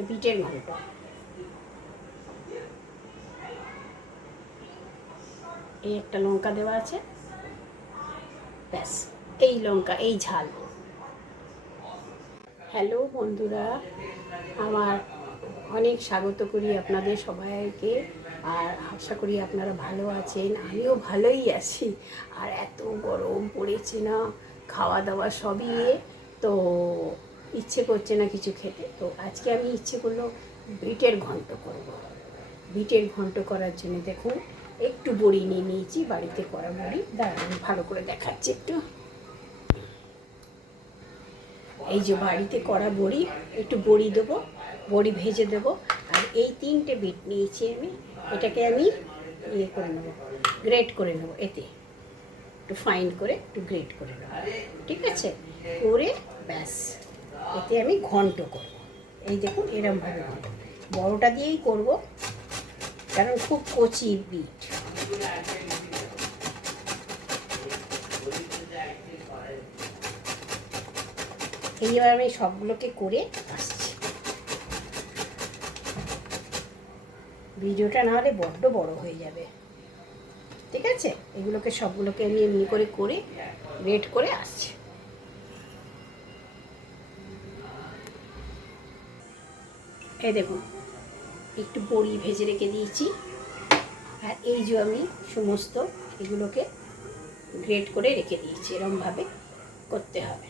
এটা বিটের ঘন্ট। এই একটা লঙ্কা দেওয়া আছে, ব্যাস। এই লঙ্কা, এই ঝাল। হ্যালো বন্ধুরা, আমার অনেক স্বাগত করি আপনাদের সবাইকে। আর আশা করি আপনারা ভালো আছেন, আমিও ভালোই আছি। আর এত গরম পড়েছে না, খাওয়া দাওয়া সবই তো ইচ্ছে করছে না কিছু খেতে। তো আজকে আমি ইচ্ছে করলো বিটের ঘন্ট করব। বিটের ঘন্ট করার জন্য দেখুন একটু বড়ি নিয়ে নিয়েছি, বাড়িতে করা বড়ি। দাঁড়ান ভালো করে দেখাচ্ছি একটু। এই যে বাড়িতে করা বড়ি, একটু বড়ি দেবো, বড়ি ভেজে দেবো। আর এই 3টে বিট নিয়েছি আমি, এটাকে আমি ইয়ে করে নেবো, গ্রেট করে নেবো। এতে একটু ফাইন করে একটু গ্রেট করে নেবো, ঠিক আছে? করে ব্যাস এতে আমি ঘন্ট করব। এই দেখুন এরমভাবে ঘন্ট, বড়টা দিয়েই করব কারণ খুব কচি বিট। এইবার আমি সবগুলোকে করে আসছি। ভিডিওটা না হলে বড্ড বড় হয়ে যাবে, ঠিক আছে? এগুলোকে সবগুলোকে আমি এমনি করে করে রেড করে আসছি। এই দেখুন একটু বড়ি ভেজে রেখে দিয়েছি। আর এই যে আমি সমস্ত এগুলোকে গ্রেট করে রেখে দিয়েছি, এরমভাবে করতে হবে।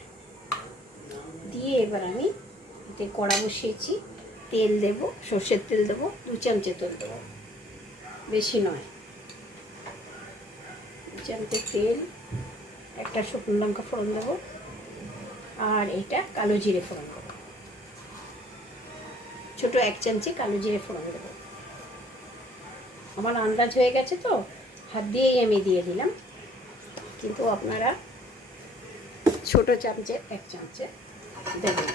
দিয়ে এবার আমি এতে কড়া বসিয়েছি, তেল দেবো, সর্ষের তেল দেবো, 2 চামচে তেল দেবো, বেশি নয়। 2 চামচে তেল, একটা শুকনো লঙ্কা ফোড়ন দেবো, আর এটা কালো জিরে ফোড়ন দেবো, ছোটো 1 চামচে কালো জিরে ফোড়ন দেবো। আমার আন্দাজ হয়ে গেছে তো হাত দিয়েই আমি দিয়ে দিলাম, কিন্তু আপনারা ছোটো চামচে 1 চামচে দেবেন।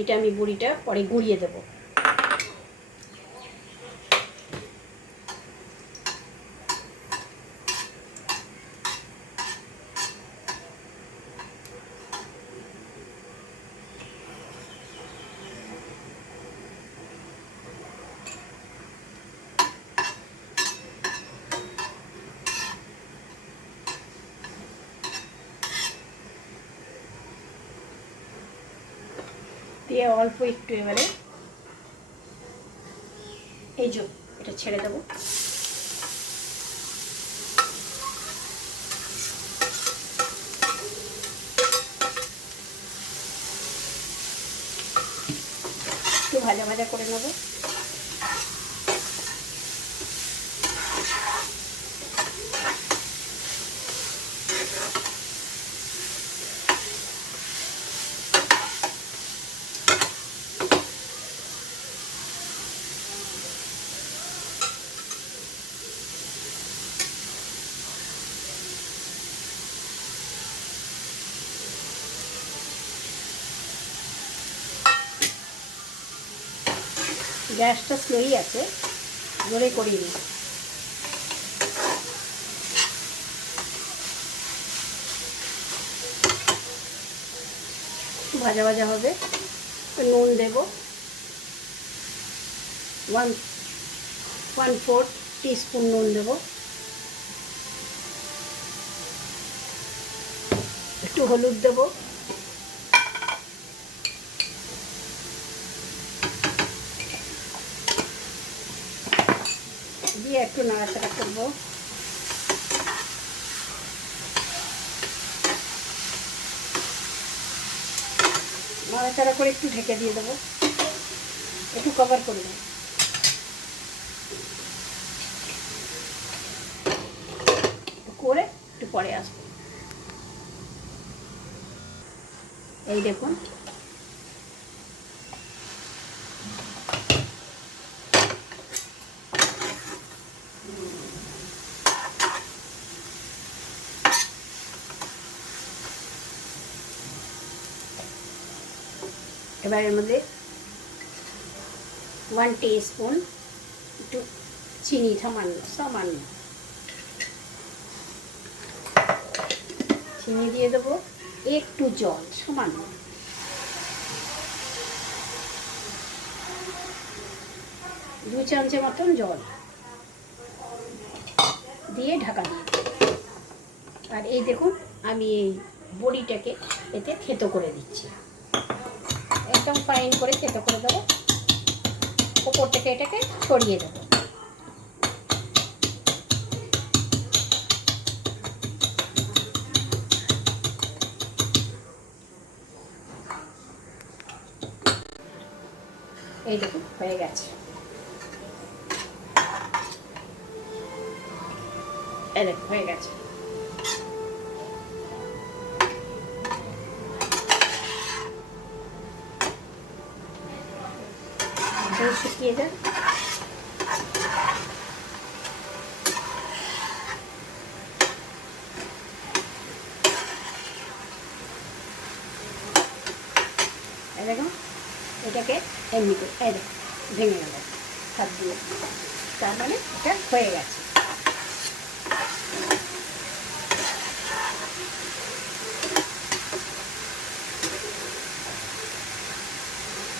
এটা আমি বড়িটা পরে গুঁড়িয়ে দেবো। দিয়ে অল্প একটু এবারে এই যে এটা ছেড়ে দেবো। একটু ভাজা ভাজা করে নেবো। গ্যাসটা স্লোই আছে, জোরে করিনি। একটু ভাজা ভাজা হবে। নুন দেব 1/4 টিস্পুন নুন দেব। একটু হলুদ দেব, দিয়ে একটু নাড়াচাড়া করবো। নাড়াচাড়া করে একটু ঢেকে দিয়ে দেবো, একটু কভার করে দেবো। করে একটু পরে আসবো। এই দেখুন এবার এর মধ্যে 1 টিস্পুন একটু চিনি, সামান্য সামান্য চিনি দিয়ে দেবো, একটু জল সামান্য, 2 চামচের মতন জল দিয়ে ঢাকা দিয়ে দেব। আর এই দেখুন আমি এই বড়িটাকে এতে থেতো করে দিচ্ছি, একদম ফাইন করে থেতো করে দেবো। ওপর থেকে এটাকে ছড়িয়ে দেবো। এই দেখুন হয়ে গেছে। এই দেখুন হয়ে গেছে। শুকিয়ে যান। দেখুন এটাকে এমনি করে এই দেখুন ভেঙে গেল হাত দিয়ে, তার মানে এটা হয়ে গেছে।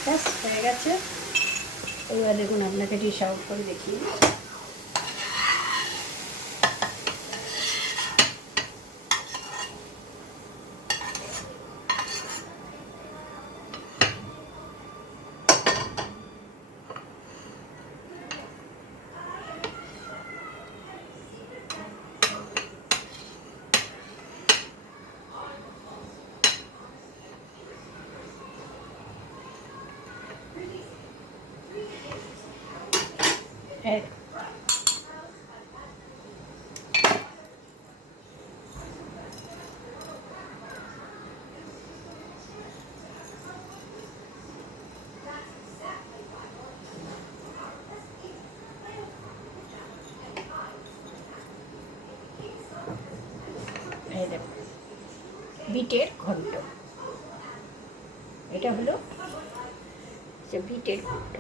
ব্যাস হয়ে গেছে। এবার দেখুন আপনাকে ডিশ আউট করে দেখিয়ে এই দেখুন বিটের ঘন্ট, এটা হলো যে বিটের ঘন্ট।